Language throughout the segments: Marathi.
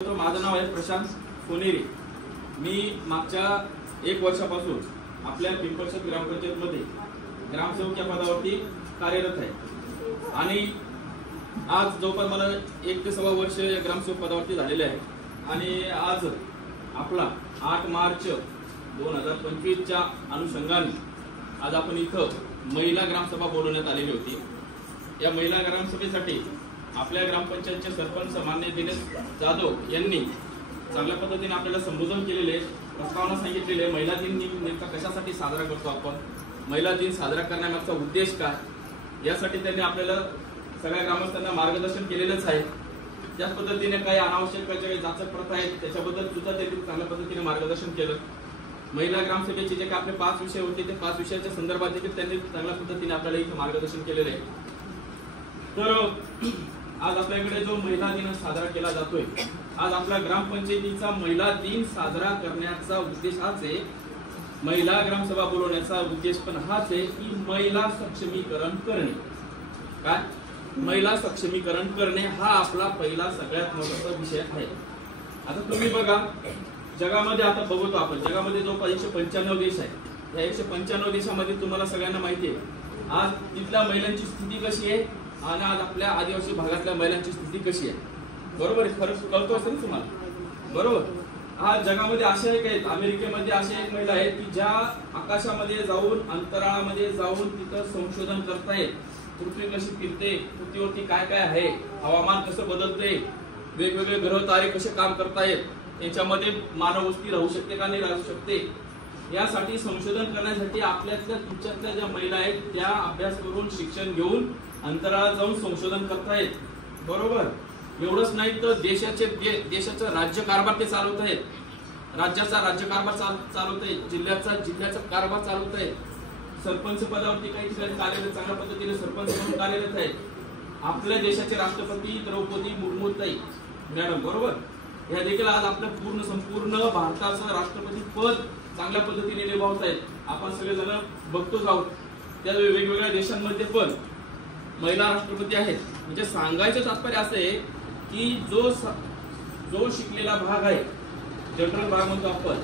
माझं नाव आहे प्रशांत सोनेरी। मी मागच्या 1 वर्षापासून आपल्या पिंपळशेत ग्रामपंचायतमध्ये ग्रामसेवक या पदावरती कार्यरत आहे आणि आज जवळपास मला 1 ते 1.25 वर्ष ग्रामसेवक पदावरती झालेले आहे। आणि आज आपला 8 मार्च 2025च्या अनुषंगाने आज आपण इथं महिला ग्रामसभा बोलवण्यात आलेली होती। या महिला ग्रामसभेसाठी आपल्या ग्रामपंचायतचे सरपंच मान्य दिनेश जाधव यांनी चांगल्या पद्धतीने आपल्याला संबोधन केलेले, प्रस्तावना सांगितलेली आहे। महिला दिन नेमका कशासाठी साजरा करतो आपण, महिला दिन साजरा करण्यामागचा उद्देश काय, यासाठी त्यांनी आपल्याला सगळ्या ग्रामस्थांना मार्गदर्शन केलेलंच आहे। त्याच पद्धतीने काही अनावश्यक जे जाचक प्रथा आहेत त्याच्याबद्दल सुद्धा त्यांनी चांगल्या पद्धतीने मार्गदर्शन केलं। महिला ग्रामसभेचे जे काही आपले 5 विषय होते ते 5 विषयाच्या संदर्भात देखील त्यांनी चांगल्या पद्धतीने आपल्याला इथे मार्गदर्शन केलेले आहे। तर आज आपल्याकडे जो महिला दिन साजरा केला जातोय, आज आपल्या ग्रामपंचायतीचा महिला दिन साजरा करण्याचा उद्देश हाच आहे। महिला ग्रामसभा बोलवण्याचा उद्देश पण हाच आहे की महिला सक्षमीकरण करणे। काय? महिला सक्षमीकरण करणे हा आपला पहिला सगळ्यात महत्त्वाचा विषय आहे। आता तुम्ही बघा, जगामध्ये आता बघतो आपण, जगामध्ये जो 195 देश आहे, या 195 देशामध्ये तुम्हाला सगळ्यांना माहिती आहे आज तिथल्या महिलांची स्थिती कशी आहे आणि आज आपल्या आदिवासी भागातल्या महिलांची स्थिती कशी आहे। बरोबर आहे, खरंच कळतो असेल ना तुम्हाला। बरोबर, आज जगामध्ये अशा एक आहेत, अमेरिकेमध्ये अशा एक महिला आहेत की ज्या आकाशामध्ये जाऊन, अंतराळामध्ये जाऊन तिथं संशोधन करतायत, पृथ्वी कशी फिरते, पृथ्वीवरती काय काय आहे, हवामान कसं बदलते, वेगवेगळे ग्रह तारे कसे काम करतायत, त्यांच्यामध्ये मानव वस्ती राहू शकते का नाही राहू शकते, यासाठी संशोधन करण्यासाठी आपल्यातल्या तुमच्यातल्या ज्या महिला आहेत त्या अभ्यास करून, शिक्षण घेऊन अंतराळात जाऊन संशोधन करतायत। बरोबर, एवढंच नाही तर देशाचा राज्यकारभार ते चालवत आहेत, राज्याचा राज्यकारभार चालवत आहेत, जिल्ह्याचा कारभार चालवत आहेत, सरपंच पदावरती काही ठिकाणी कार्यरत, चांगल्या पद्धतीने सरपंच म्हणून कार्यरत आहेत। आपल्या देशाचे राष्ट्रपती द्रौपदी मुर्मू ताई मॅडम, बरोबर, या देखील आज आपल्या संपूर्ण भारताचं राष्ट्रपती पद चांगल्या पद्धतीने निभावत आहेत। आपण सगळेजण बघतोच आहोत, त्या वेगवेगळ्या देशांमध्ये पण महिला राष्ट्रपती आहेत। म्हणजे सांगायचं तात्पर्य असं आहे की जो शिकलेला भाग आहे, जनरल भाग म्हणतो आपण,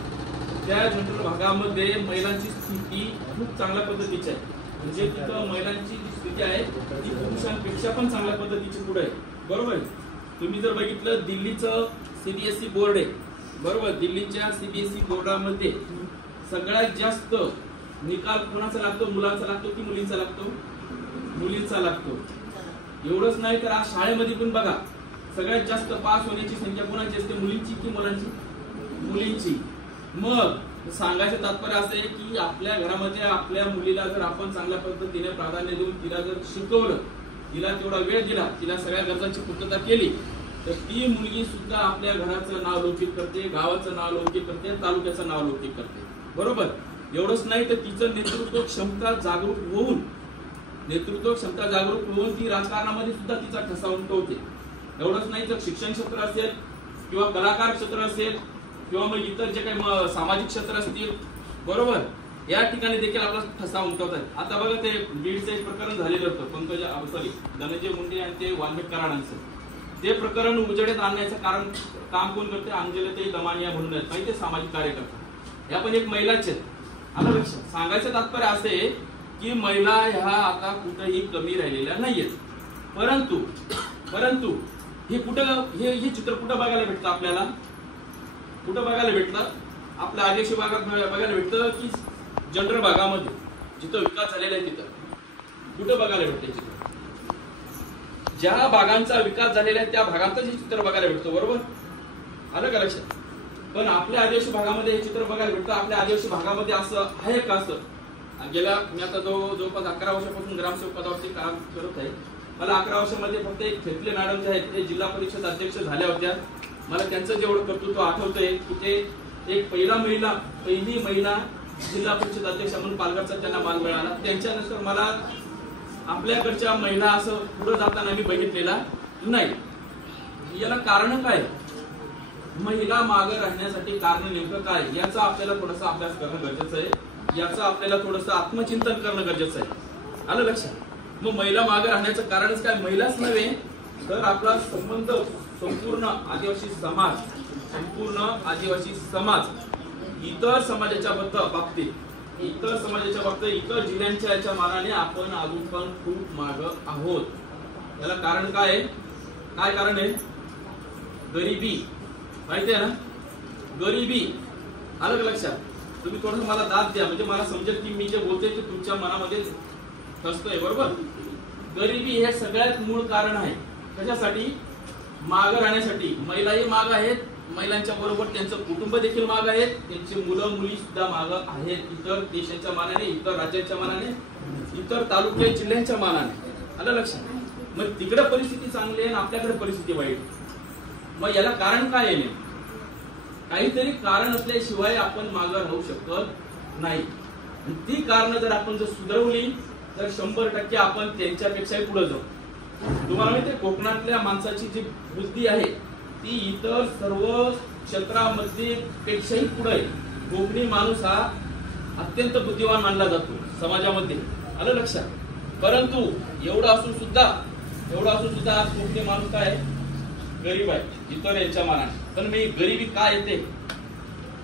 त्या जनरल भागामध्ये महिलांची स्थिती खूप चांगल्या पद्धतीची आहे। म्हणजे तिथं महिलांची स्थिती आहे ती पुरुषांपेक्षा पण चांगल्या पद्धतीची पुढे आहे। बरोबर, तुम्ही जर बघितलं दिल्लीचं CBSE बोर्ड आहे, बरोबर, दिल्लीच्या CBSE बोर्डामध्ये सगळ्यात जास्त निकाल कोणाचा लागतो, मुलांचा लागतो की मुलींचा लागतो? मुलींचा लागतो। एवढंच नाही तर आज शाळेमध्ये पण बघा, सगळ्यात जास्त पास होण्याची संख्या कोणाची असते, मुलींची की मुलांची? मुलींची। मग सांगायचं तात्पर्य असं आहे की आपल्या घरामध्ये आपल्या मुलीला जर आपण चांगल्या पद्धतीने प्राधान्य देऊन तिला जर शिकवलं, तिला तेवढा वेळ दिला, तिला सगळ्या गरजांची पूर्तता केली, तर ती मुलगी सुद्धा आपल्या घराचं नाव लौकिक करते, गावाचं नाव लौकिक करते, तालुक्याचं नाव लौकिक करते। बरोबर, एवढंच नाही तर तिचं नेतृत्व क्षमता जागरूक होऊन ती राजकारणामध्ये सुद्धा तिचा ठसा उमटवते। एवढंच नाही तर शिक्षण क्षेत्र असेल किंवा कलाकार क्षेत्र असेल किंवा मग इतर जे काही सामाजिक क्षेत्र असतील, बरोबर, या ठिकाणी देखील आपला ठसा उमटवतात। आता बघा, ते बीडचं एक प्रकरण झालेलं होतं, धनंजय मुंडे आणि ते वाल्मिक कराडांचं, ते प्रकरण उजेडात आणण्याचं काम कोण करते? अंजली दमानिया म्हणून आहेत, माहिती, सामाजिक कार्यकर्ता, या पण एक महिलाच आहेत। आलं लक्षात? सांगायचं तात्पर्य असे की महिला ह्या आता कुठेही कमी राहिलेल्या नाहीयेत। परंतु हे चित्र कुठं बघायला भेटतं आपल्याला? कुठं बघायला भेटतं? आपल्या आदिवासी भागात बघायला भेटतं की जनरल भागामध्ये जिथं विकास झालेला आहे तिथं कुठं बघायला भेटतं चित्र? ज्या भागांचा विकास झालेला आहे त्या भागातच हे चित्र बघायला भेटतं। बरोबर, आलं का लक्षात? पण आपल्या आदिवासी भागामध्ये हे चित्र बघायला भेटतं। आपल्या आदिवासी भागामध्ये असं आहे का? असं मी आता जवळपास 11 वर्षापासून ग्रामसेवक पदावरती काम करत आहे। मला 11 वर्षामध्ये फक्त एक खेतले मॅडम जे आहेत ते जिल्हा परिषद अध्यक्ष झाल्या होत्या। मला त्यांचं जेवढं कर्तृत्व आठवतंय की ते एक पहिली महिला जिल्हा परिषद अध्यक्ष म्हणून पालघरचा त्यांना मान मिळाला। त्यांच्यानंतर मला आपल्याकडच्या महिला असं पुढे जाताना मी बघितलेला नाही। याला कारण काय? महिला मागे राहण्यासाठी कारण नेमकं काय, याचा आपल्याला थोडासा अभ्यास करणं गरजेचं आहे, याचं आपल्याला थोडंसं आत्मचिंतन करणं गरजेचं आहे। आलं लक्षात? मग महिला मागे राहण्याचं कारणच काय? महिलाच नव्हे तर आपला संबंध संपूर्ण आदिवासी समाज इतर समाजाच्या बाबतीत इतर जिल्ह्यांच्या याच्या मानाने आपण अजून पण खूप मागे आहोत. याला कारण काय आहे? काय कारण आहे? गरिबी. माहिती आहे ना? गरिबी. आलं का लक्षात? तुम्ही थोडंसं मला दाद द्या, म्हणजे मला समजेल की मी जे बोलते ते तुमच्या मनामध्ये ठसतंय. बरोबर? गरिबी हे सगळ्यात मूळ कारण आहे. कशासाठी? मागे राहण्यासाठी. महिलाही माग आहेत, महिलांच्या बरोबर त्यांचं कुटुंब देखील माग आहेत, त्यांचे मुलं मुली सुद्धा माग आहेत. इतर देशांच्या मानाने, इतर राज्याच्या मानाने, इतर तालुके जिल्ह्यांच्या मानाने. आलं लक्षात? मग तिकडे परिस्थिती चांगली आहे आणि आपल्याकडे परिस्थिती वाईट. मग याला कारण काय आहे? काहीतरी कारण असल्याशिवाय आपण मागे राहू शकत नाही. ती कारण जर आपण सुधारवली तर 100% आपण त्यांच्यापेक्षाही पुढे जाऊ. तुम्हाला माहितीये, कोकणातल्या माणसाची जी बुद्धी आहे ती इतर सर्व क्षेत्रामध्ये पेक्षाही पुढे आहे. कोकणी माणूस हा अत्यंत बुद्धिवान मानला जातो समाजामध्ये. आलं लक्षात? परंतु एवढं असून सुद्धा आज कोकणी माणूस काय गरीब आहे इतर यांच्या मानाने. पण मी गरिबी काय येते?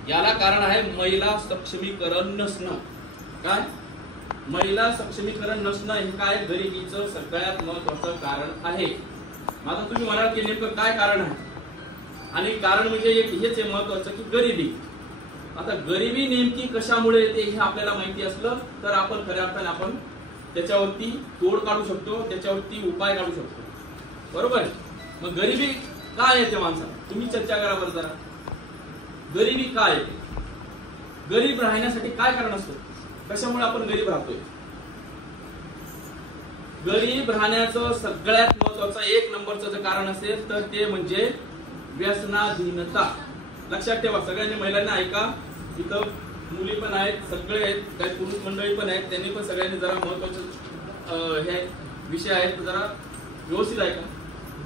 याला कारण आहे महिला सक्षमीकरण नसणं. काय? महिला सक्षमीकरण नसणं हे काय गरिबीचं सगळ्यात महत्वाचं कारण आहे. आता तुम्ही म्हणाल की नेमकं काय कारण आहे? आणि कारण म्हणजे एक हेच आहे महत्वाचं की गरिबी. आता गरिबी नेमकी कशामुळे येते हे आपल्याला माहिती असलं तर आपण खऱ्या अर्थाने आपण त्याच्यावरती तोड काढू शकतो, त्याच्यावरती उपाय काढू शकतो. बरोबर? मग गरिबी काय येते माणसाला? तुम्ही चर्चा करा बरं जरा. गरिबी काय येते? गरीब राहण्यासाठी काय कारण असतं? कशामुळे आपण गरीब राहतोय? गरीब राहण्याचं सगळ्यात महत्वाचं 1 नंबरचं जर कारण असेल तर ते म्हणजे व्यसनाधीनता. लक्षात ठेवा सगळ्यांनी, महिलांना ऐका, इथं मुली पण आहेत, सगळे आहेत, काही पुरुष मंडळी पण आहेत, त्यांनी पण सगळ्यांनी जरा महत्वाचे हे विषय आहेत, जरा व्यवस्थित ऐका.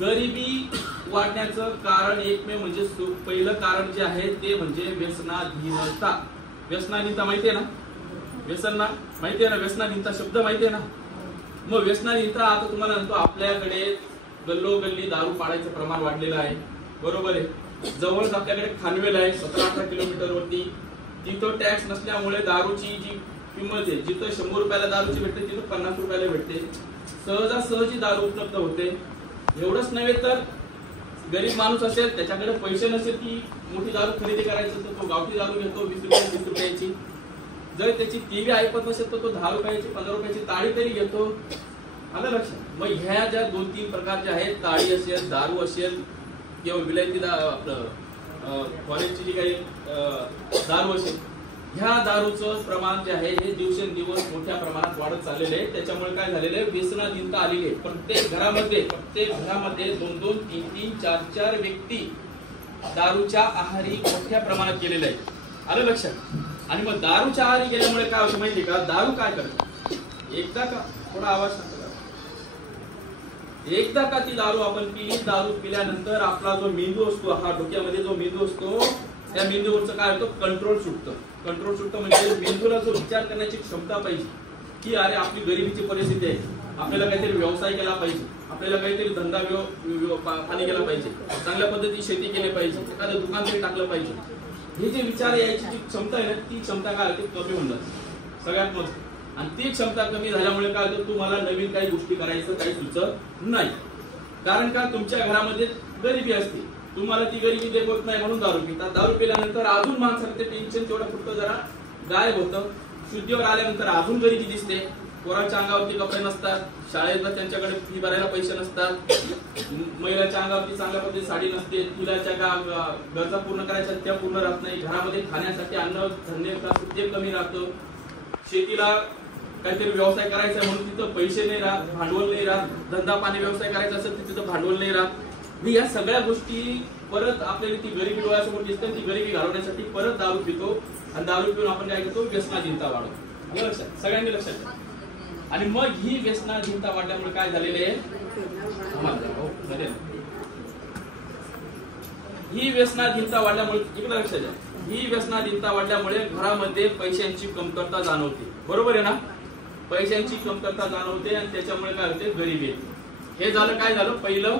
गरिबी वाढण्याचं कारण एकमेव म्हणजे पहिलं कारण जे आहे ते म्हणजे व्यसनाधीनता. व्यसनाधीनता माहिती आहे ना? व्यसना माहिती आहे ना? व्यसनाधीनता शब्द माहिती आहे ना? मग व्यसनाधीनता आता तुम्हाला म्हणतो आपल्याकडे गल्लोगल्ली दारू पाडायचं प्रमाण वाढलेलं आहे. बरोबर आहे? जवळच आपल्याकडे खानवेल आहे 17-18 किलोमीटर वरती. तिथं टॅक्स नसल्यामुळे दारूची जी किंमत आहे, जिथं 100 रुपयाला दारूची भेटते तिथं 50 रुपयाला भेटते. सहजासहजी दारू उपलब्ध होते. एवढंच नव्हे तर गरीब माणूस असेल, त्याच्याकडे पैसे नसेल की मोठी दारू खरेदी करायचं तर तो गावठी दारू घेतो 20 रुपयाची. जर त्याची टीव्ही ऐकत नसेल तर तो 10 रुपयाची 15 रुपयाची ताळी तरी घेतो. आलं लक्षात? मग ह्या ज्या 2-3 प्रकारच्या आहेत, ताळी असेल, दारू असेल किंवा विलायती आपलं कॉलेजची जी काही दारू असेल, ह्या दारूचं प्रमाण जे आहे हे दिवसेंदिवस मोठ्या प्रमाणात वाढत चाललेलं आहे. त्याच्यामुळे काय झालेलं आहे? व्यसनाधीनता आलेली आहे. प्रत्येक घरामध्ये 2-2, 3-3, 4-4 व्यक्ती दारूच्या आहारी मोठ्या प्रमाणात गेलेले आहे. आलं लक्षात? आणि मग दारूच्या आहारी गेल्यामुळे काय होतं माहिती का? दारू काय करते? एकदा का थोडा आवाज सांगतो, एकदा का ती दारू आपण पिली, दारू पिल्यानंतर आपला जो मेंदू असतो, हा डोक्यामध्ये जो मेंदू असतो, त्या मेंदूवरचं काय होतं? कंट्रोल सुटतं. कंट्रोल सुटतं म्हणजे मेंदूला जो विचार करण्याची क्षमता पाहिजे की अरे आपली गरिबीची परिस्थिती आहे, आपल्याला काहीतरी व्यवसाय केला पाहिजे, आपल्याला काहीतरी धंदा पाणी केला पाहिजे, चांगल्या पद्धतीने शेती केली पाहिजे, एखादं दुकान तरी टाकलं पाहिजे. हे जे विचार यायची जी क्षमता आहे ना, ती क्षमता काय होते? कमी होऊन जाते सगळ्यात महत्त्वाचं. आणि ती क्षमता कमी झाल्यामुळे काय होतं? तुम्हाला नवीन काही गोष्टी करायचं काही सुचत नाही. कारण का? तुमच्या घरामध्ये गरिबी असते, तुम्हाला ती गरिबी देखवत नाही म्हणून दारू पितात. दारू पिल्यानंतर अजून माणसाला ते टेन्शन तेवढं फक्त जरा गायब होतं. शुद्धीवर आल्यानंतर अजून गरिबी दिसते. पोराच्या अंगावरती कपडे नसतात, शाळेला त्यांच्याकडे फी भरायला पैसे नसतात, महिलाच्या अंगावरती चांगल्या पद्धतीची साडी नसते, तिला गरजा पूर्ण करायच्या त्या पूर्ण राहत नाही, घरामध्ये खाण्यासाठी अन्न धान्य ते कमी राहतं, शेतीला काहीतरी व्यवसाय करायचा म्हणून तिथं पैसे नाही राहत, भांडवल नाही राहत, धंदा पाणी व्यवसाय करायचा असेल तर तिथं भांडवल नाही राहत. या सगळ्या गोष्टी परत आपल्याला ती गरिबी डोळ्यासमोर दिसते. ती गरिबी घालवण्यासाठी परत दारू पितो आणि दारू पिऊन आपण काय करतो? व्यसनाधीनता वाढवतो. लक्षात? सगळ्यांनी लक्षात घ्या. आणि मग ही व्यसनाधीनता वाढल्यामुळे काय झालेले आहे? ही व्यसनाधीनता वाढल्यामुळे इकडे लक्षात द्या, ही व्यसनाधीनता वाढल्यामुळे घरामध्ये पैशांची कमतरता जाणवते. बरोबर आहे ना? पैशांची कमतरता जाणवते आणि त्याच्यामुळे काय होते? गरिबी येते. हे झालं काय झालं? पहिलं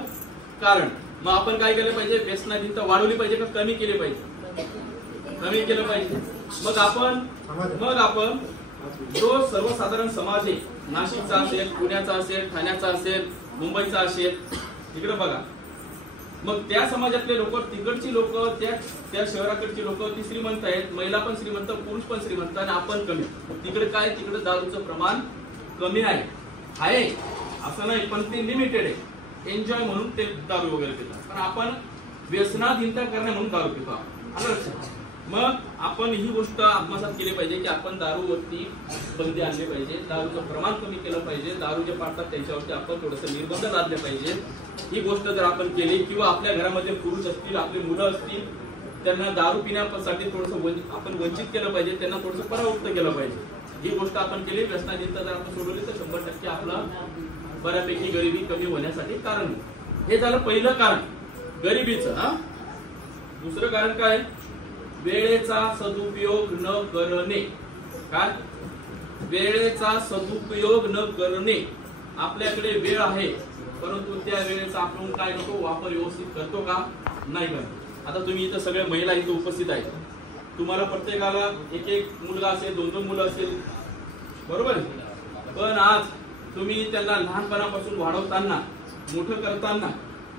कारण. मग आपण काय केलं पाहिजे? व्यसनाधीनता वाढवली पाहिजे का कमी केली पाहिजे? कमी केलं पाहिजे. मग आपण जो सर्वसाधारण समाज आहे, नाशिकचा असेल, पुण्याचा असेल, ठाण्याचा असेल, मुंबईचा असेल, इकडे बघा, मग त्या समाजातले लोक, तिकडची लोक, त्या शहराकडची लोक ती श्रीमंत आहेत, महिला पण श्रीमंत, पुरुष पण श्रीमंत, आणि आपण कमी. तिकडे काय? तिकडे दारूचं प्रमाण कमी आहे असं नाही, पण ते लिमिटेड आहे. एन्जॉय म्हणून ते दारू वगैरे पितात, पण आपण व्यसनाधीनता करणे म्हणून दारू पितो. मग आपण ही गोष्ट आत्मसात केली पाहिजे की आपण दारूवरती बंदी आणली पाहिजे, दारूचं प्रमाण कमी केलं पाहिजे, दारू जे पाडतात त्यांच्यावरती आपण थोडंसं निर्बंध लादले पाहिजे. ही गोष्ट जर आपण केली, किंवा आपल्या घरामध्ये पुरुष असतील, आपली मुलं असतील, त्यांना दारू पिण्यासाठी थोडंसं आपण वंचित केलं पाहिजे, त्यांना थोडंसं परावृत्त केलं पाहिजे. ही गोष्ट आपण केली, व्यसनाधीनता जर आपण सोडवली तर 100% आपलं बऱ्यापैकी गरिबी कमी होण्यासाठी कारण. हे झालं पहिलं कारण गरिबीचं. दुसरं कारण काय? वेळेचा सदुपयोग न करणे. काय? वेळेचा सदुपयोग न करणे. आपल्याकडे वेळ आहे, परंतु त्या वेळेचा आपण काय करतो? वापर व्यवस्थित करतो का? नाही करतो. आता तुम्ही इथं सगळ्या महिला इथं उपस्थित आहेत, तुम्हाला प्रत्येकाला एक एक मुलगा असेल, 2-2 मुलं असेल, बरोबर? पण आज तुम्ही त्यांना लहानपणापासून वाढवताना, मोठं करताना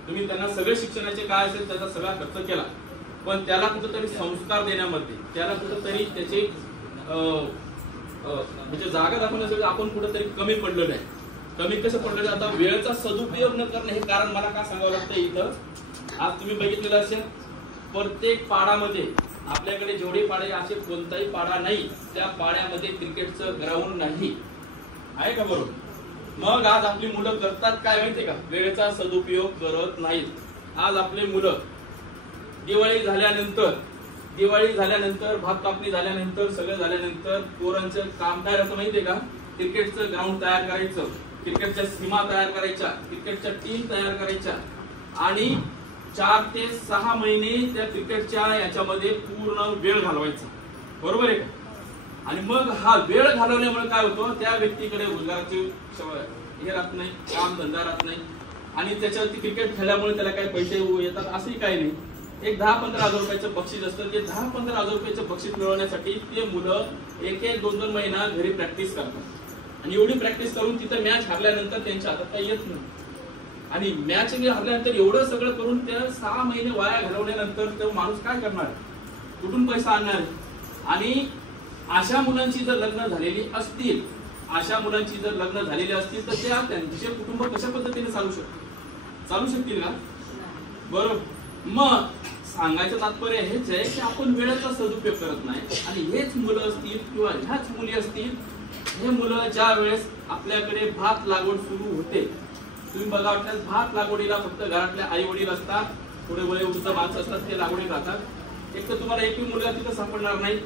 तुम्ही त्यांना सगळे शिक्षणाचे काय असेल त्याचा सगळा खर्च केला, पण त्याला कुठेतरी संस्कार देण्यामध्ये, त्याला कुठेतरी त्याचे म्हणजे जागा दाखवण्यासाठी आपण कुठेतरी कमी पडलो नाही. कमी कसं पडलं? आता वेळेचा सदुपयोग न करणे हे कारण मला का सांगावं लागतं इथं. आज तुम्ही बघितलेलं असेल, प्रत्येक पाडामध्ये आपल्याकडे जेवढे पाडे असे कोणताही पाडा नाही त्या पाड्यामध्ये क्रिकेटचं ग्राउंड नाही आहे का? बरोबर. मग आज आपली मुलं करतात काय माहितीये का? वेळेचा सदुपयोग करत नाहीत. आज आपले मुलं दिवाळी झाल्यानंतर भात कापणी झाल्यानंतर सगळं झाल्यानंतर पोरांचं काम काय राहतं माहितीये का? क्रिकेटचं ग्राउंड तयार करायचं, क्रिकेटच्या सीमा तयार करायच्या, क्रिकेटच्या टीम तयार करायच्या, आणि 4 ते 6 महिने त्या क्रिकेटच्या याच्यामध्ये पूर्ण वेळ घालवायचा. बरोबर आहे का? आणि मग हा वेळ घालवल्यामुळे काय होतं? त्या व्यक्तीकडे रोजगाराची हे राहत नाही, काम धंदा राहत नाही, आणि त्याच्यावरती क्रिकेट खेळल्यामुळे त्याला काही पैसे येतात असंही काही नाही. एक 10-15 हजार रुपयाचं बक्षीस असतं. ते 10-15 हजार रुपयाचं बक्षीस मिळवण्यासाठी ते मुलं 1-2 महिना घरी प्रॅक्टिस करतात, आणि एवढी प्रॅक्टिस करून तिथं मॅच हरल्यानंतर त्यांच्या हातात काही येत नाही. आणि मॅच हरल्यानंतर एवढं सगळं करून त्या 6 महिने वाया घालवल्यानंतर तो माणूस काय करणार? कुठून पैसा आणणार? आणि अशा मुलांची जर लग्न झालेली असतील, तर त्या त्यांचे कुटुंब कशा पद्धतीने चालू शकतील का? बरोबर. मग सांगायचं तात्पर्य हेच आहे की आपण वेळेचा सदुपयोग करत नाही, आणि हेच मुलं असतील किंवा ह्याच मुली असतील, हे मुलं ज्या वेळेस आपल्याकडे भात लागवड सुरू होते, तुम्ही बघा, भात लागवडीला फक्त घरातल्या आई वडील असतात, थोडे वयोवृद्ध माणसं असतात, ते लागवडी राहतात. एक तर तुम्हाला एकही मुलगा तिथं सापडणार नाही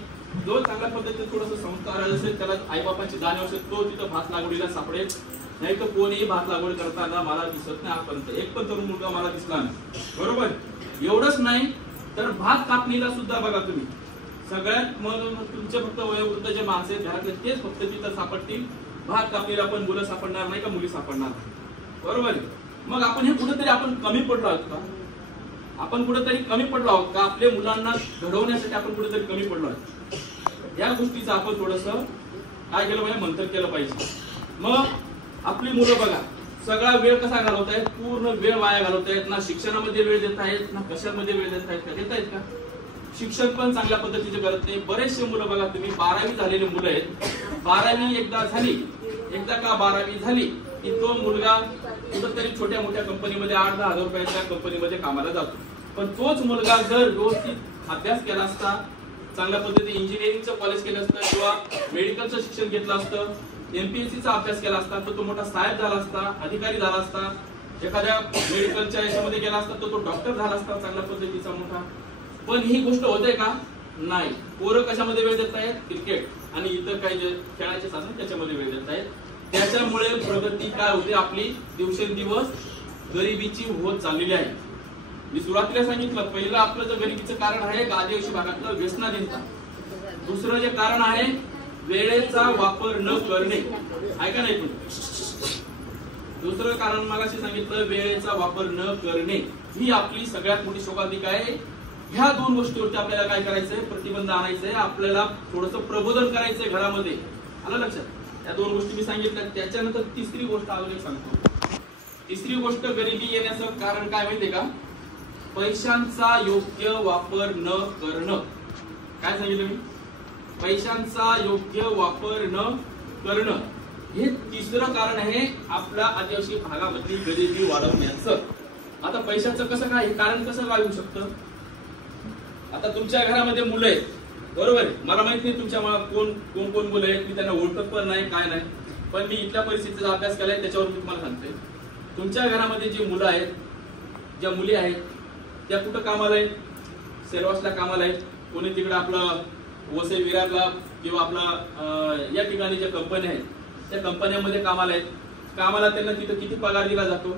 जो चांगल्या पद्धतीने थोडंसं संस्कार असेल, त्याला आईबापांची जाणीव असेल, तो तिथं भात लागवडीला सापडेल. नाही तर कोणीही भात लागवड करताना मला दिसत नाही आजपर्यंत, एक पण तरुण मुलगा मला दिसला नाही. बरोबर. एवढंच नाही तर भात कापणीला सुद्धा बघा तुम्ही, सगळ्यात मग तुमचे फक्त वयोवृद्ध जे माणसं आहेत घरातले तेच फक्त तिथं सापडतील. भात कापणीला पण मुलं सापडणार नाही का मुली सापडणार? बरोबर. मग आपण हे कुठेतरी आपण कमी पडलो आहोत का? आपल्या मुलांना घडवण्यासाठी आपण कुठेतरी कमी पडलो आहोत? या गोष्टीचं आपण थोडंसं काय केलं पाहिजे? मंथन केलं पाहिजे. मग आपली मुलं बघा सगळा वेळ कसा घालवतायत? पूर्ण वेळ वाया घालवतायत. ना शिक्षणामध्ये वेळ देत आहेत, ना कशामध्ये वेळ देत आहेत का? शिक्षण पण चांगल्या पद्धतीचे करत नाही. बरेचसे मुलं बघा तुम्ही, 12वी झालेले मुलं आहेत, 12वी एकदा का 12वी झाली की तो मुलगा कुठेतरी छोट्या मोठ्या कंपनीमध्ये 8-10 हजार रुपयाच्या कंपनीमध्ये कामाला जातो. पण तोच मुलगा जर व्यवस्थित अभ्यास केला असता, चांगल्या पद्धतीने इंजिनिअरिंगचं कॉलेज केलं असतं किंवा मेडिकलचं शिक्षण घेतलं असतं, MPSCचा अभ्यास केला असता, तर तो मोठा साहेब झाला असता, अधिकारी झाला असता, एखाद्या मेडिकलच्या याच्यामध्ये गेला असता तर तो डॉक्टर झाला असता चांगल्या पद्धतीचा मोठा. पण ही गोष्ट होते का? नाही. पोरं कशामध्ये वेळ देत आहेत? क्रिकेट आणि इतर काही जे खेळाचे साधन त्याच्यामध्ये वेळ देत आहेत. त्याच्यामुळे प्रगती काय होते? आपली दिवसेंदिवस गरिबीची होत चाललेली आहे. मी सुरुवातीला सांगितलं, पहिलं आपलं जे गरिबीचं कारण आहे आदिवासी भागातलं व्यसनाधीनता. दुसरं जे कारण आहे वेळेचा वापर न करणे. ऐका नाही तुम्ही, दुसरं कारण मगाशी सांगितलं, वेळेचा वापर न करणे ही आपली सगळ्यात मोठी शोकांतिका आहे. ह्या दोन गोष्टीवरती आपल्याला काय करायचंय, प्रतिबंध आणायचंय, आपल्याला थोडंसं प्रबोधन करायचंय घरामध्ये. आलं लक्षात? या दोन गोष्टी मी सांगितल्या. त्याच्यानंतर तिसरी गोष्ट अजून एक सांगतो. तिसरी गोष्ट गरिबी येण्याचं कारण काय माहितीये का? पैशांचा योग्य वापर न करणं. काय सांगितलं मी? पैशांचा योग्य वापर न करणं हे तिसरं कारण आहे आपल्या आदिवासी भागामधली गरिबी वाढवण्याचं. आता पैशाचं कसं काय, कारण कसं काय होऊ शकतं? आता तुमच्या घरामध्ये मुलं आहेत, बरोबर आहे. मला माहित नाही तुमच्या कोण कोण मुलं आहेत, मी त्यांना ओळखत पण नाही, काय नाही. पण मी इथल्या परिस्थितीचा अभ्यास केलाय, त्याच्यावर मी तुम्हाला सांगतोय. तुमच्या घरामध्ये जी मुलं आहेत, ज्या मुली आहेत, त्या कुठं कामाला आहेत? सेलवासला कामाला आहेत. कोणी तिकडे आपलं वसई विरारला किंवा आपला या ठिकाणी ज्या कंपन्या आहेत त्या कंपन्यांमध्ये कामाला आहेत. कामाला त्यांना तिथं किती पगार दिला जातो?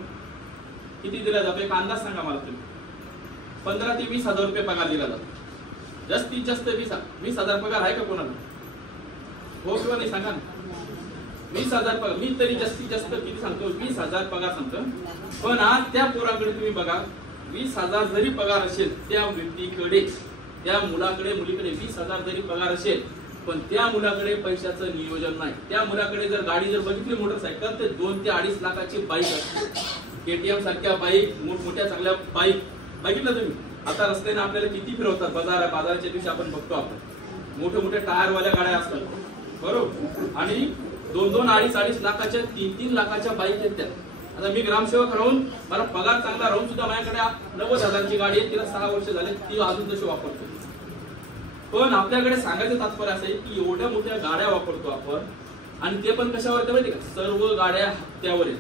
किती दिला जातो एक अंदाज सांगा मला तुम्ही. 15 ते 20 हजार रुपये पगार दिला जातो. जास्तीत जास्त 20 हजार पगार आहे का कोणाला? हो किंवा नाही सांगा ना. 20 हजार पगार. मी तरी जास्तीत जास्त किती सांगतो? 20 हजार पगार सांगतो. पण आज त्या पोराकडे तुम्ही बघा, 20 हजार जरी पगार असेल त्या व्यक्तीकडे, त्या मुलाकडे मुलीकडे 20 हजार जरी पगार असेल, पण त्या मुलाकडे पैशाचं नियोजन नाही. त्या मुलाकडे जर गाडी जर बघितली मोटरसायकल तर 2 ते 2.5 लाखाची बाईक असते. केटीएम सारख्या बाईक, मोठमोठ्या चांगल्या बाईक बघितलं तुम्ही. आता रस्त्याने आपल्याला किती फिरवतात. बाजाराच्या दिवशी आपण बघतो, आपण मोठे मोठे टायरवाल्या गाड्या असतात, बरोबर. आणि 2-2, 2.5 लाखाच्या, 3-3 लाखाच्या बाईक आहेत त्या. आता मी ग्रामसेवक राहून मला पगार चांगला राहून सुद्धा माझ्याकडे 90 हजारची गाडी आहे. तिला 6 वर्ष झाले, ती अजून तशी वापरतो. पण आपल्याकडे सांगायचं तात्पर्य असं आहे की एवढ्या मोठ्या गाड्या वापरतो आपण, आणि ते पण कशावर माहिती का? सर्व गाड्या हप्त्यावर आहेत.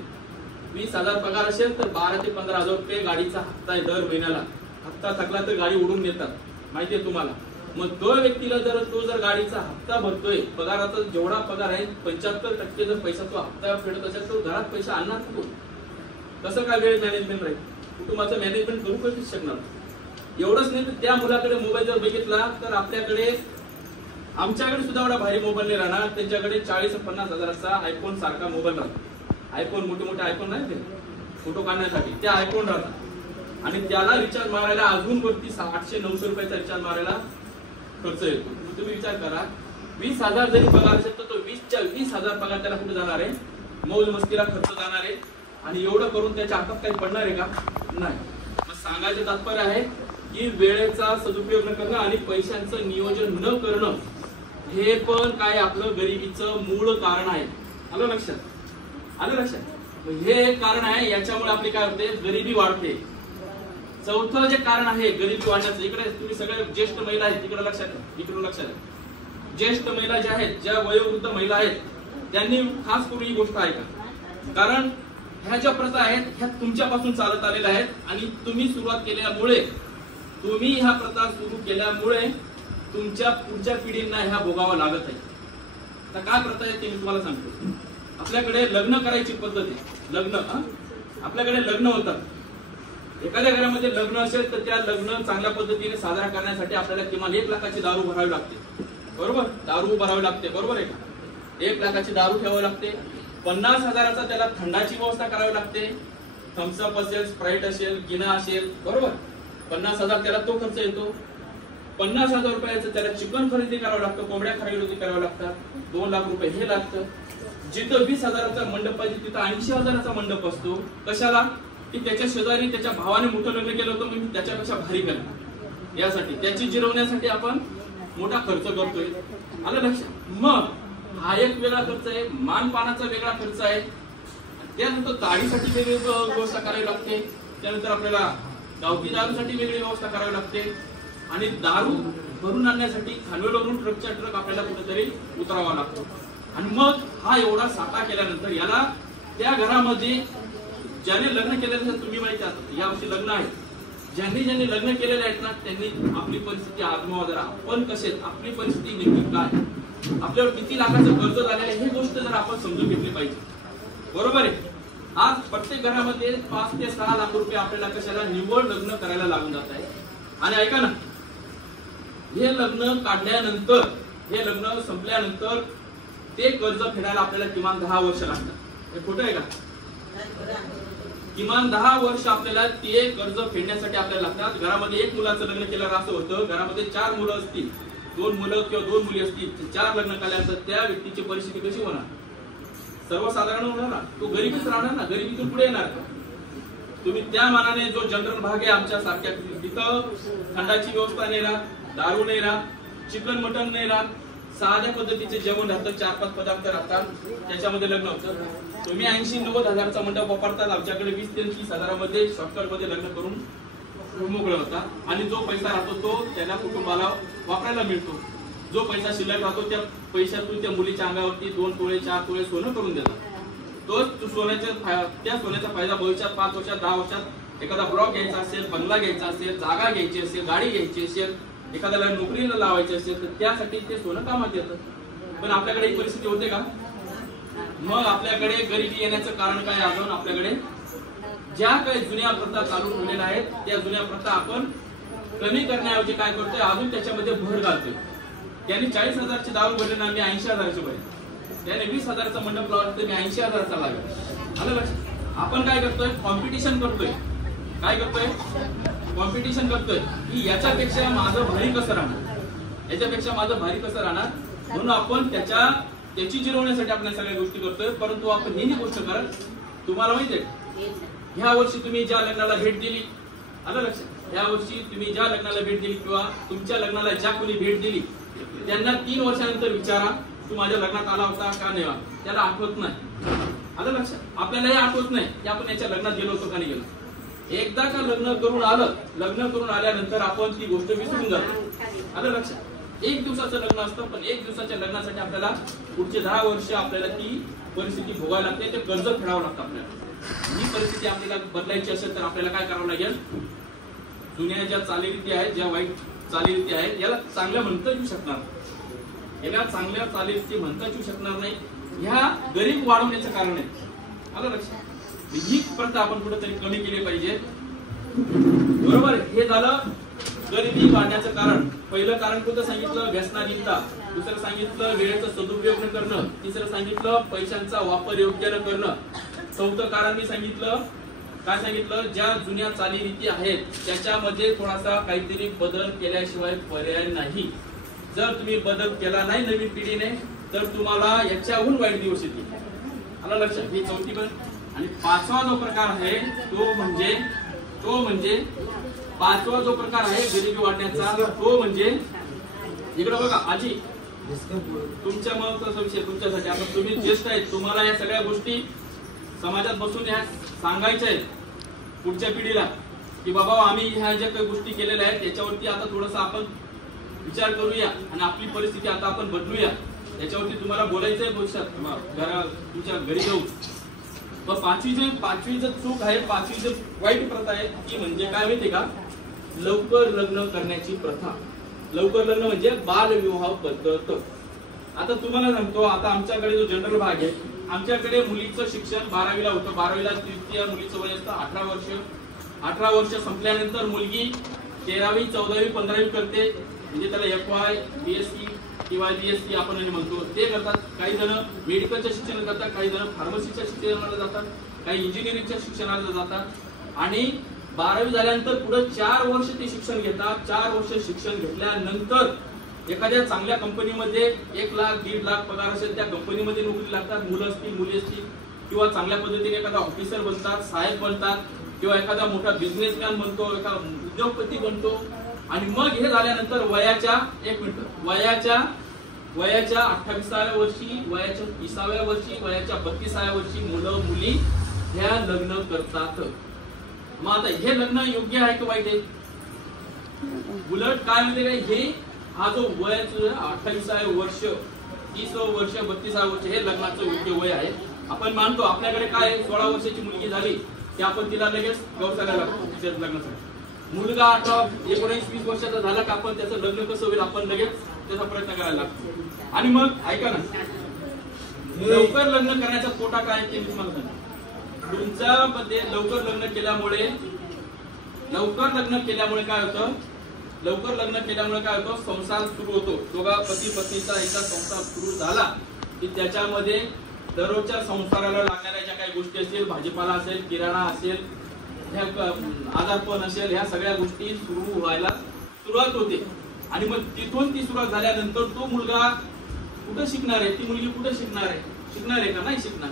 20 हजार पगार असेल तर 12 ते 15 हजार रुपये गाडीचा हप्ता आहे दर महिन्याला. हप्ता थकला तर गाडी उडून नेतात, माहितीये तुम्हाला. मग तो व्यक्तीला तो जर गाडीचा हप्ता भरतोय, पगाराचा जेवढा पगार आहे 75% जर पैसा तो हप्ता फेडत असेल तर घरात पैसा आणणार कुठून? कसं काय वेळ मॅनेजमेंट राहील? कुटुंबाचं मॅनेजमेंट करू कशी शकणार? एवढंच नाही तर त्या मुलाकडे मोबाईल जर बघितला तर आमच्याकडे सुद्धा एवढा भारी मोबाईल नाही राहणार. त्यांच्याकडे 40-50 हजाराचा आयफोन सारखा मोबाईल राहतो. आयफोन मोठे आयफोन नाही ते फोटो काढण्यासाठी, त्या आयफोन राहतात. आणि त्याला रिचार्ज मारायला अजून वरती 800-900 रुपयाचा रिचार्ज मारायला खर्च येतो. तुम्ही विचार करा, 20 हजार जरी पगार असेल तर तो 20 हजार पगार त्याला कुठे जाणार आहे? मौज मस्तीला खर्च जाणार आहे. आणि एवढं करून त्याच्या हातात काही पडणार आहे का? नाही. मग सांगायचं तात्पर्य आहे की वेळेचा सदुपयोग न करणं आणि पैशांचं नियोजन न करणं हे पण काय आपलं गरिबीचं मूळ कारण आहे. आलं लक्षात? हे एक कारण आहे. याच्यामुळे आपली काय होते? गरिबी वाढते. चौथं जे कारण आहे गरिबी वाढण्याचं, इकडे तुम्ही सगळे ज्येष्ठ महिला आहेत, इकडे लक्षात आहे. ज्येष्ठ महिला ज्या आहेत, ज्या वयोवृद्ध महिला आहेत, त्यांनी खास करून ही गोष्ट ऐका. कारण ह्या ज्या प्रथा आहेत ह्या तुमच्यापासून चालत आलेल्या आहेत आणि तुम्ही सुरुवात केल्यामुळे, तुम्ही ह्या प्रथा सुरू केल्यामुळे तुमच्या पुढच्या पिढींना ह्या भोगावा लागत आहे. आता काय प्रथा आहे ते मी तुम्हाला सांगतो. आपल्याकडे लग्न करायची पद्धत आहे. आपल्याकडे लग्न होतात. एखाद्या घरामध्ये लग्न असेल तर त्या लग्न चांगल्या पद्धतीने साजरा करण्यासाठी आपल्याला किमान 1 लाखाची दारू भरावी लागते, बरोबर. दारू भरावी लागते, बरोबर आहे का? 1 लाखाची दारू ठेवावी लागते. 50 हजाराचा त्याला थंडाची व्यवस्था करावी लागते. थम्सअप असेल, स्प्राईट असेल, गिना असेल, बरोबर. 50 हजार त्याला तो खर्च येतो. 50 हजार रुपयाचं त्याला चिकन खरेदी करावं लागतं, कोंबड्या खरेदी कराव्या लागतात. 2 लाख रुपये हे लागतं. जिथं 20 हजाराचा मंडप पाहिजे तिथं 80 हजाराचा मंडप असतो. कशाला? की त्याच्या शेजारी त्याच्या भावाने मोठं लग्न केलं होतं, मी त्याच्यापेक्षा भारी करणार, यासाठी त्याची जिरवण्यासाठी आपण मोठा खर्च करतोय. आलं लक्षात? मग हा एक वेगळा खर्च आहे. मानपानाचा वेगळा खर्च आहे. त्यानंतर दाढीसाठी वेगळी व्यवस्था करावी लागते. त्यानंतर आपल्याला गावठी दारूसाठी वेगळी व्यवस्था करावी लागते. आणि दारू भरून आणण्यासाठी खानवेलवरून ट्रकच्या ट्रक आपल्याला कुठेतरी उतरावा लागतो. आणि मग हा एवढा साठा केल्यानंतर याला त्या घरामध्ये ज्याने लग्न केलेलं असेल, तुम्ही माहिती आहे यावर्षी लग्न आहे, ज्यांनी लग्न केलेले आहेत ना त्यांनी आपली परिस्थिती आजमावा जरा. आपण कसे, आपली परिस्थिती नेमकी काय, आपल्यावर किती लाखाचं कर्ज झालेलं आहे, ही गोष्ट जर आपण समजून घेतली पाहिजे, बरोबर आहे. आज प्रत्येक घरामध्ये 5 ते 6 लाख रुपये आपल्याला कशाला निव्वळ लग्न करायला लागून जात आहे. आणि ऐका ना, हे लग्न काढल्यानंतर, हे लग्न संपल्यानंतर ते कर्ज फेडायला आपल्याला किमान 10 वर्ष लागतात. हे खोटं आहे का? किमान 10 वर्ष आपल्याला ते कर्ज फेडण्यासाठी आपल्याला लागतात. घरामध्ये एक मुलाचं लग्न केल्यावर असं होतं, घरामध्ये 4 मुलं असतील, 2 मुलं किंवा 2 मुली असतील, 4 लग्न केल्यानंतर त्या व्यक्तीची परिस्थिती कशी होणार? सर्वसाधारण होणार ना, तो गरीबच राहणार ना, गरिबीतून पुढे येणार का? तुम्ही त्या मानाने जो जनरल भाग आहे आमच्या सारख्या, तिथं थंडाची व्यवस्था नाही राहत, दारू नाही राहत, चिकन मटन नाही राहत, साध्या पद्धतीचे जेवण राहतं, 4-5 पदार्थ राहतात, त्याच्यामध्ये लग्न होतं. तुम्ही 80-90 हजारचा मंडप वापरतात, आमच्याकडे 20 ते 30 हजारामध्ये शॉर्टकट मध्ये लग्न करून मोकळं होतात. आणि जो पैसा राहतो तो त्यांना कुटुंबाला वापरायला मिळतो. जो पैसा शिल्लक राहतो त्या पैशातून त्या मुलीच्या अंगावरती 2 तोळे 4 तोळे सोनं करून देतात. तोच त्या सोन्याचा फायदा भविष्यात 5 वर्षात 10 वर्षात एखादा ब्लॉक घ्यायचा असेल, बंगला घ्यायचा असेल, जागा घ्यायची असेल, गाडी घ्यायची असेल, एखाद्याला नोकरीला लावायची असेल, तर त्यासाठी ते सोनं कामात येतं. पण आपल्याकडे ही परिस्थिती होते का? मग आपल्याकडे गरिबी येण्याचं कारण काय? अजून आपल्याकडे ज्या काही जुन्या प्रथा चालू ठेवलेल्या आहेत त्या जुन्या प्रथा आपण कमी करण्याऐवजी काय करतोय, अजून त्याच्यामध्ये भर घालतोय. त्यांनी 40 हजारची दारू भरली ना, मी 80 हजाराची भरली. त्याने 20 हजाराचा मंडप लावला तर मी 80 हजाराचा लागेल. आलं लक्षात? आपण काय करतोय? कॉम्पिटिशन करतोय. काय करतोय? कॉम्पिटिशन करतोय की याच्यापेक्षा माझं भारी कसं राहणार, याच्यापेक्षा माझं भारी कसं राहणार, म्हणून आपण त्याची जिरवण्यासाठी आपण सगळ्या गोष्टी करतोय. परंतु आपण ही गोष्ट करत, तुम्हाला माहितीये ह्या वर्षी तुम्ही ज्या लग्नाला भेट दिली, आलं लक्षात, ह्या वर्षी तुम्ही ज्या लग्नाला भेट दिली किंवा तुमच्या लग्नाला ज्या कोणी भेट दिली त्यांना 3 वर्षानंतर विचारा, तू माझ्या लग्नात आला होता का नाही? त्याला आठवत नाही. आलं लक्षात? आपल्यालाही आठवत नाही की आपण याच्या लग्नात गेलो होतो का नाही गेलो. एकदा का लग्न करून आलं, लग्न करून आल्यानंतर आपण ती गोष्ट विसरून जातो. आलं लक्षात? 1 दिवसाचं लग्न असतं, पण 1 दिवसाच्या लग्नासाठी आपल्याला पुढचे 10 वर्ष आपल्याला ती परिस्थिती भोगायला लागते, ते कर्ज फेडावं लागतं आपल्याला. ही परिस्थिती आपल्याला बदलायची असेल तर आपल्याला काय करावं लागेल? जुन्या ज्या चालीरीती आहेत, ज्या वाईट चालीरीती आहेत, याला चांगल्या म्हणता येऊ शकणार, याला चांगल्या चालीरीती म्हणता येऊ शकणार नाही. ह्या गरीब वाढवण्याचं कारण आहे. आलं लक्षात? ही प्रथा आपण कुठेतरी कमी केली पाहिजे. बरोबर? हे झालं गरिबी वाढण्याचं कारण. पहिलं कारण कोणतं सांगितलं? व्यसनाधीनता. दुसरं सांगितलं वेळेचा सदुपयोग न करणं. तिसरं सांगितलं पैशांचा वापर योग्य न करणं. चौथं कारण मी सांगितलं, काय सांगितलं? ज्या जुन्या चालीरीती आहेत त्याच्यामध्ये थोडासा काहीतरी बदल केल्याशिवाय पर्याय नाही. जर तुम्ही बदल केला नाही नवीन पिढीने तर तुम्हाला याच्याहून वाईट दिवस येतील. आलं लक्षात? ही चौथी पण. आणि 5वा जो प्रकार आहे तो म्हणजे 5वा जो प्रकार आहे गरिबी वाढण्याचा, तो म्हणजे इकडे बघा आजी, तुमच्या महत्वाचा विषय तुमच्यासाठी. आता तुम्ही ज्येष्ठ आहेत, तुम्हाला या सगळ्या गोष्टी समाजात बसून ह्या सांगायच्या आहेत पुढच्या पिढीला की बाबा आम्ही ह्या ज्या काही गोष्टी केलेल्या आहेत त्याच्यावरती आता थोडंसं आपण विचार करूया आणि आपली परिस्थिती आता आपण बदलूया. याच्यावरती तुम्हाला बोलायचं आहे भविष्यात तुमच्या घरी जाऊन. पण 5वी जर चूक आहे, 5वी जर वाईट प्रथा आहे ती म्हणजे काय माहिती का? लवकर लग्न करण्याची प्रथा. लवकर लग्न म्हणजे बालविवाह पद्धत. आता तुम्हाला सांगतो, आता आमच्याकडे जो जनरल भाग आहे, आमच्याकडे मुलीचं शिक्षण 12वीला होतं. 12वीला तृतीय मुलीचं वय असतं 18 वर्ष. 18 वर्ष संपल्यानंतर मुलगी 13वी 14वी 15वी करते, म्हणजे त्याला FY BSc किंवा BSc आपण म्हणतो ते करतात. काही जण मेडिकलच्या शिक्षण करतात, काही जण फार्मसीच्या शिक्षणाला जातात, काही इंजिनिअरिंगच्या शिक्षणाला जातात. आणि 12वी झाल्यानंतर पुढे 4 वर्ष ते शिक्षण घेतात. 4 वर्ष शिक्षण घेतल्यानंतर एखाद्या चांगल्या कंपनीमध्ये 1 लाख 1.5 लाख पगार असेल त्या कंपनीमध्ये नोकरी लागतात. मुलं असतील मुली असतील किंवा चांगल्या पद्धतीने एखादा ऑफिसर बनतात, सहाय्यक बनतात किंवा एखादा मोठा बिझनेसमॅन बनतो, एखादा उद्योगपती बनतो. आणि मग हे झाल्यानंतर वयाच्या 28व्या वर्षी, वयाच्या 30व्या वर्षी, वयाच्या 32व्या वर्षी मुलं मुली ह्या लग्न करतात. मग आता हे लग्न योग्य आहे की वाईट आहे? उलट काय म्हणजे काय, हे हा जो वयाचं 28व्या वर्ष, 30वं वर्ष, 32व्या वर्ष हे लग्नाचं योग्य वय आहे. आपण मानतो आपल्याकडे काय 16 वर्षाची मुलगी झाली की आपण तिला लगेच व्यवसायाला लागतो लग्नासाठी. मुलगा 19-20 वर्षाचा झाला का आपण त्याचं लग्न कसं होईल आपण लगेच त्याचा प्रयत्न करायला लागतो. आणि मग ऐका ना, लवकर लग्न करण्याचा तोटा काय ते मी तुम्हाला सांगतो. तुमच्यामध्ये लवकर लग्न केल्यामुळे काय होतं? लवकर लग्न केल्यामुळे काय होतं? संसार सुरू होतो. दोघा पती पत्नीचा एकदा संसार सुरू झाला की त्याच्यामध्ये दररोजच्या संसाराला लागणाऱ्या ज्या काही गोष्टी असतील, भाजीपाला असेल, किराणा असेल, ह्या आजारपण असेल, ह्या सगळ्या गोष्टी सुरू व्हायला सुरुवात होते. आणि मग तिथून ती सुरुवात झाल्यानंतर तो मुलगा कुठं शिकणार आहे, ती मुलगी कुठं शिकणार आहे का? नाही शिकणार.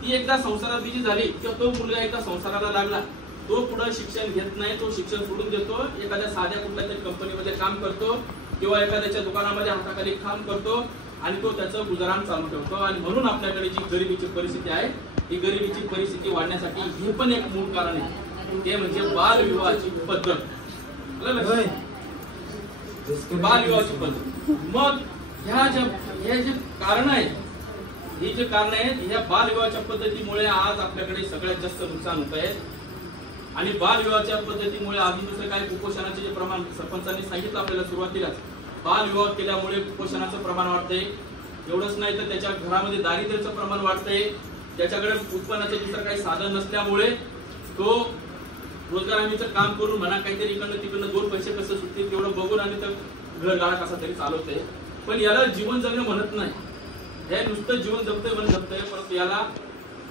ती एकदा संसारात बिजी झाली किंवा तो मुलगा एकदा संसाराला लागला, तो पुढे शिक्षण घेत नाही, तो शिक्षण सोडून देतो, एखाद्या साध्या कुठल्या तरी कंपनीमध्ये काम करतो किंवा एखाद्याच्या दुकानामध्ये हाताखाली काम करतो आणि तो त्याचं गुजारान चालू ठेवतो. आणि म्हणून आपल्याकडे जी गरिबीची परिस्थिती आहे, ही गरिबीची परिस्थिती वाढण्यासाठी हे पण एक मूळ कारण आहे, ते म्हणजे बालविवाहाची पद्धत. बालविवाहाची पद्धत. मग हे जे कारण आहेत, ही जे कारण आहेत, ह्या बालविवाहाच्या पद्धतीमुळे आज आपल्याकडे सगळ्यात जास्त नुकसान होत आहे. आणि बालविवाहाच्या पद्धतीमुळे अजून दुसरं काय, कुपोषणाचे जे प्रमाण सरपंचांनी सांगितलं आपल्याला सुरुवातीलाच, बालविवाह केल्यामुळे कुपोषणाचं प्रमाण वाढतंय. एवढंच नाही तर त्याच्या घरामध्ये दारिद्र्याचं प्रमाण वाढतंय. त्याच्याकडे उत्पन्नाचे दुसरं काही साधन नसल्यामुळे तो रोजगार हमीचं काम करून म्हणा, काहीतरी इकडनं तिकडनं 2 पैसे कसं सुटतील तेवढं बघून आणि तर घरगाडा कसा तरी चालवतंय. पण याला जीवन जगणं म्हणत नाही. हे नुसतं जीवन जगतंय, परंतु याला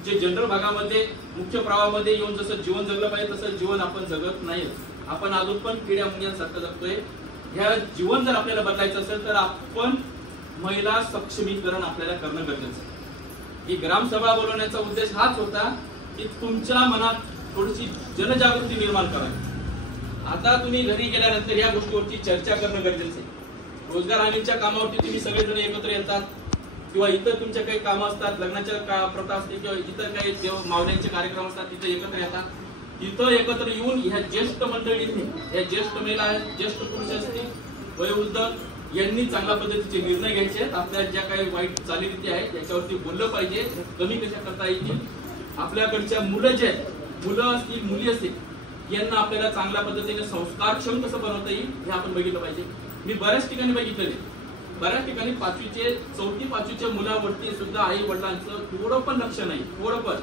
जे जनरल भागामध्ये मुख्य प्रवाहामध्ये येऊन जसं जीवन जगलं पाहिजे तसं जीवन आपण जगत नाही. आपण अजून पण किड्या मुंग्यांसारखं जगतोय. ह्या जीवन जर आपल्याला बदलायचं असेल तर आपण महिला सक्षमीकरण आपल्याला करणं गरजेचं आहे. ही ग्रामसभा बोलवण्याचा उद्देश हाच होता की तुमच्या मनात थोडीशी जनजागृती निर्माण करावी. आता तुम्ही घरी गेल्यानंतर या गोष्टीवरची चर्चा करणं गरजेचं आहे. रोजगार हमीच्या कामावरती तुम्ही सगळेजण एकत्र येतात किंवा इतर तुमच्या काही कामं असतात, लग्नाच्या प्रथा असते किंवा इतर काही देव मावल्यांचे कार्यक्रम असतात, तिथे एकत्र येतात. तिथं एकत्र येऊन ह्या ज्येष्ठ मंडळींनी, ह्या ज्येष्ठ महिला आहेत, ज्येष्ठ पुरुष असतील, वयोवृद्ध, यांनी चांगल्या पद्धतीचे निर्णय घ्यायचे. आपल्या ज्या काही वाईट चालीरीती आहेत त्याच्यावरती बोललं पाहिजे, कमी कशा करता येतील. आपल्याकडच्या मुलं जे आहेत, मुलं असतील, मुली असतील, यांना आपल्याला चांगल्या पद्धतीने संस्कारक्षम कसं बनवता येईल हे आपण बघितलं पाहिजे. मी बऱ्याच ठिकाणी बघितलेले, बऱ्याच ठिकाणी 4वी-5वीच्या मुलावरती सुद्धा आई वडिलांचं थोडं पण लक्ष नाही, थोडं पण,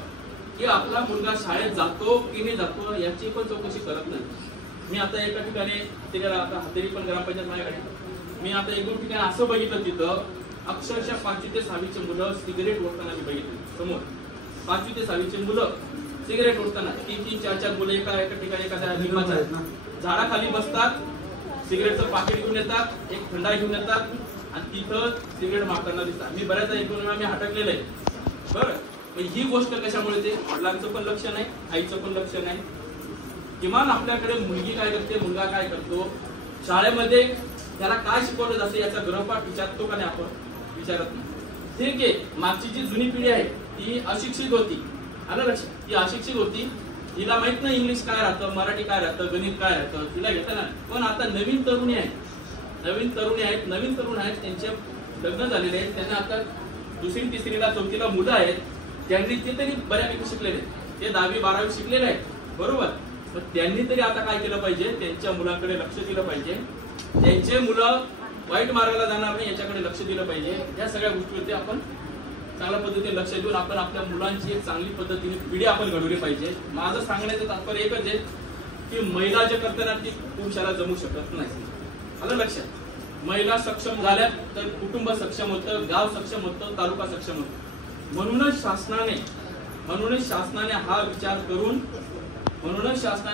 की आपला मुलगा शाळेत जातो की नाही जातो याची पण चौकशी करत नाही. मी आता एका ठिकाणी आता हातेरी पण ग्रामपंचायत माझ्याकडे, मी आता 1-2 ठिकाणी असं बघितलं, तिथं अक्षरशः 5वी ते 6वीचे मुलं सिगरेट ओढताना मी बघितले. समोर 5वी ते 6वीचे मुलं सिगरेट ओढताना 3-3, 4-4 मुलं एका ठिकाणी एखाद्या लिंबाच्या झाडाखाली बसतात, सिगरेटचं पाकिट घेऊन येतात, एक थंडा घेऊन येतात आणि तिथं सिगरेट मारताना दिसतात. मी बऱ्याचदा ऐकून मी हटकलेलं आहे. बरं, ही गोष्ट कशामुळे, ते वडिलांचं पण लक्ष नाही, आईचं पण लक्ष नाही. किमान आपल्याकडे मुलगी काय करते, मुलगा काय करतो, शाळेमध्ये त्याला काय शिकवलं जातं याचा गृहपाठ विचारतो का नाही, आपण विचारत नाही. ठीक आहे, मागची जी जुनी पिढी आहे ती अशिक्षित होती, आलं लक्षात, ती अशिक्षित होती, तिला माहित नाही इंग्लिश काय राहतं, मराठी काय राहतं, गणित काय राहतं, तिला घेता ना. पण आता नवीन तरुण आहेत, त्यांचे लग्न झालेले आहेत, त्यांना आता 2री, 3रीला, 4थीला मुलं आहेत, त्यांनी ते तरी बऱ्यापैकी शिकलेले आहेत, ते 10वी 12वी शिकलेले आहेत, बरोबर. पण त्यांनी तरी आता काय केलं पाहिजे, त्यांच्या मुलांकडे लक्ष दिलं पाहिजे, त्यांचे मुलं वाईट मार्गाला जाणार नाही याच्याकडे लक्ष दिलं पाहिजे. या सगळ्या गोष्टीवरती आपण चांगल्या पद्धतीने लक्ष देऊन आपण आपल्या मुलांची एक चांगली पद्धतीने पिढी आपण घडवली पाहिजे. माझं सांगण्याचं तात्पर्य एकच आहे की महिला जे करताना ती पुरुषाला जमू शकत नाही. आलं लक्षात, महिला सक्षम झाल्या तर कुटुंब सक्षम होतं, गाव सक्षम होतं, तालुका सक्षम होतं. म्हणूनच शासनाने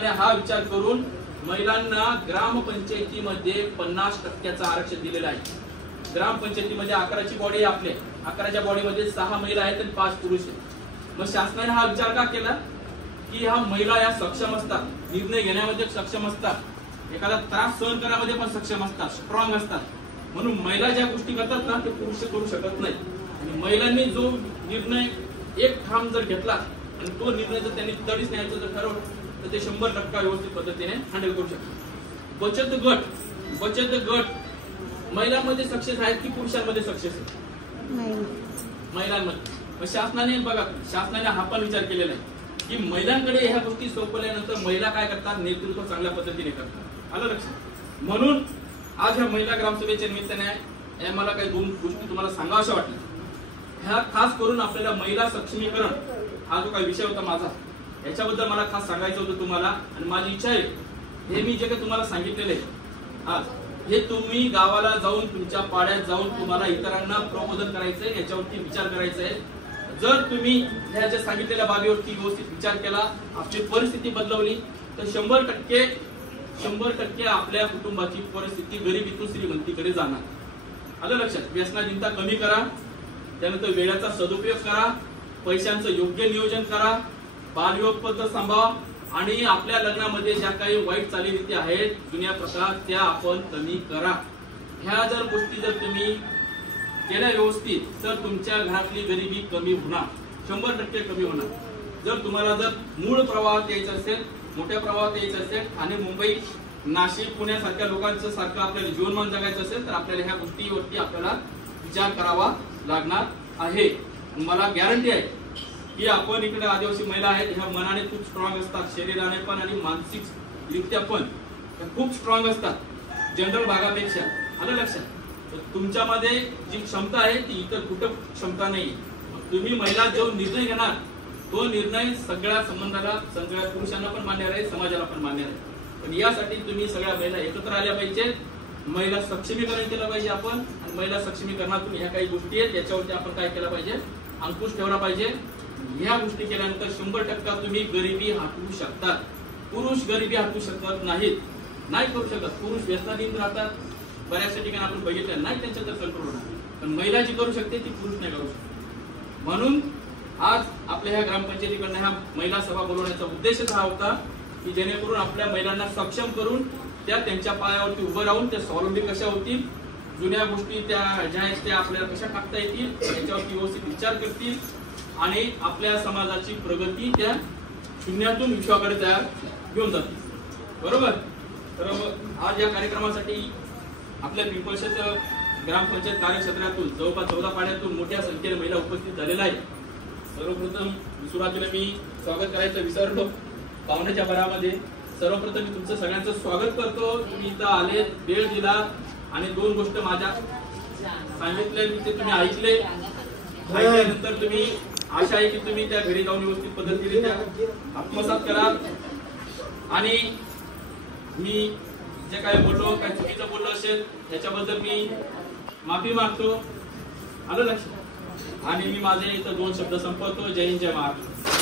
हा विचार करून महिलांना ग्रामपंचायतीमध्ये 50% आरक्षण दिलेलं आहे. ग्रामपंचायतीमध्ये 11ची बॉडी आहे, आपल्या 11च्या बॉडीमध्ये 6 महिला आहेत आणि 5 पुरुष आहेत. मग शासनाने हा विचार का केला की ह्या महिला या सक्षम असतात, निर्णय घेण्यामध्ये सक्षम असतात, एखादा त्रास सहन करण्यामध्ये पण सक्षम असतात, स्ट्रॉंग असतात. म्हणून महिला ज्या गोष्टी करतात ना ते पुरुष करू शकत नाही. आणि महिलांनी जो निर्णय एक ठाम जर घेतला आणि तो निर्णय जर त्यांनी तडीच न्यायचं जर ठरवलं तर ते 100% व्यवस्थित पद्धतीने हँडल करू शकतात. बचत गट महिलांमध्ये सक्सेस आहेत की पुरुषांमध्ये सक्सेस आहे? महिलांमध्ये. मग शासनाने हा पण विचार केलेला आहे की महिलांकडे ह्या गोष्टी सोपवल्यानंतर महिला काय करतात, नेतृत्व चांगल्या पद्धतीने करतात. आलं लक्षात. म्हणून आज ह्या महिला ग्रामसभेच्या निमित्ताने मला काही 2 गोष्टी तुम्हाला सांगाव्याशा वाटल्या. ह्या खास करून आपल्याला महिला सक्षमीकरण हा जो काही विषय होता माझा, याच्याबद्दल मला खास सांगायचं होतं तुम्हाला. आणि माझी इच्छा आहे हे मी जे काही तुम्हाला सांगितलेलं आहे आज, हे तुम्ही गावाला जाऊन, तुमच्या पाड्यात जाऊन तुम्हाला इतरांना प्रबोधन करायचंय, याच्यावरती विचार करायचा आहे. जर तुम्ही ह्या ज्या सांगितलेल्या बाबीवरती व्यवस्थित विचार केला, आपली परिस्थिती बदलवली, तर 100% आपल्या कुटुंबाची परिस्थिती गरिबीतून श्रीमंतीकडे जाणार. आलं लक्षात? व्यसनाधीनता कमी करा, त्यानंतर वेळेचा सदुपयोग करा, पैशांचं योग्य नियोजन करा, बालविवाह पद्धत सांभाळा आणि आपल्या लग्नामध्ये ज्या काही वाईट चालीरीती आहेत जुन्या प्रकार त्या आपण कमी करा. ह्या जर गोष्टी जर तुम्ही केल्या व्यवस्थित तर तुमच्या घरातली गरिबी कमी होणार, 100% कमी होणार. जर तुम्हाला जर मूळ प्रवाहात यायचं असेल, मोठ्या प्रवाहात यायचं असेल, ठाणे, मुंबई, नाशिक, पुण्यासारख्या लोकांचं सारखं आपल्याला जीवनमान जगायचं असेल तर आपल्याला ह्या गोष्टीवरती आपल्याला विचार करावा लागणार आहे. मला गॅरंटी आहे की आपण इकडे आदिवासी महिला आहेत, ह्या मनाने खूप स्ट्रॉंग असतात, शरीराने पण आणि मानसिकरित्या पण खूप स्ट्रॉंग असतात जनरल भागापेक्षा. आलं लक्षात? तुमच्यामध्ये जी क्षमता आहे ती इतर कुठं क्षमता नाही. तुम्ही महिला जो निर्णय घेणार तो निर्णय सगळ्या संबंधाला, सगळ्या पुरुषांना पण मान्य आहे, समाजाला पण मान्य आहे. पण यासाठी तुम्ही सगळ्या महिला एकत्र आल्या पाहिजे, महिला सक्षमीकरण केलं पाहिजे आपण. आणि महिला सक्षमीकरणातून ह्या काही गोष्टी आहेत त्याच्यावरती आपण काय केलं पाहिजे, अंकुश ठेवला पाहिजे. ह्या गोष्टी केल्यानंतर 100% तुम्ही गरिबी हटवू शकतात. पुरुष गरिबी हटवू शकत नाहीत, नाही करू शकत. पुरुष व्यसनाधीन राहतात, बऱ्याचशा ठिकाणी आपण बघितलं नाही त्यांच्या तर कंट्रोल होणार. पण महिला जी करू शकते ती पुरुष नाही करू शकत. म्हणून आज आपल्या ह्या ग्रामपंचायतीकडनं ह्या महिला सभा बोलवण्याचा उद्देशच हा होता की जेणेकरून आपल्या महिलांना सक्षम करून त्या त्यांच्या पायावरती उभं राहून त्या स्वावलंबी कशा होतील, जुन्या गोष्टी त्या ज्या आहेत त्या आपल्याला कशा टाकता येतील याच्यावरती व्यवस्थित विचार करतील आणि आपल्या समाजाची प्रगती त्या शून्यातून विश्वाकडे तयार घेऊन जातील. बरोबर? तर आज या कार्यक्रमासाठी आपल्या पिंपळशेत ग्रामपंचायत कार्यक्षेत्रातून जवळपास 14 पाड्यातून मोठ्या संख्येने महिला उपस्थित झालेल्या आहेत. सर्वप्रथम सुरुवातीला मी स्वागत करायचं विसरलो पाहुण्याच्या भरामध्ये. सर्वप्रथम मी तुमचं सगळ्यांचं स्वागत करतो. तुम्ही इथं आले, वेळ दिला आणि 2 गोष्ट माझ्या सांगितले ते तुम्ही ऐकल्यानंतर तुम्ही आशा आहे की तुम्ही त्या घरी जाऊन व्यवस्थित पद्धतीने आत्मसात करा. आणि मी जे काय बोललो, काय चुकीचं बोललो असेल त्याच्याबद्दल मी माफी मागतो. आलं लक्षात? आणि मी माझे इथं 2 शब्द संपवतो. जय हिंद, जय महाराष्ट्र.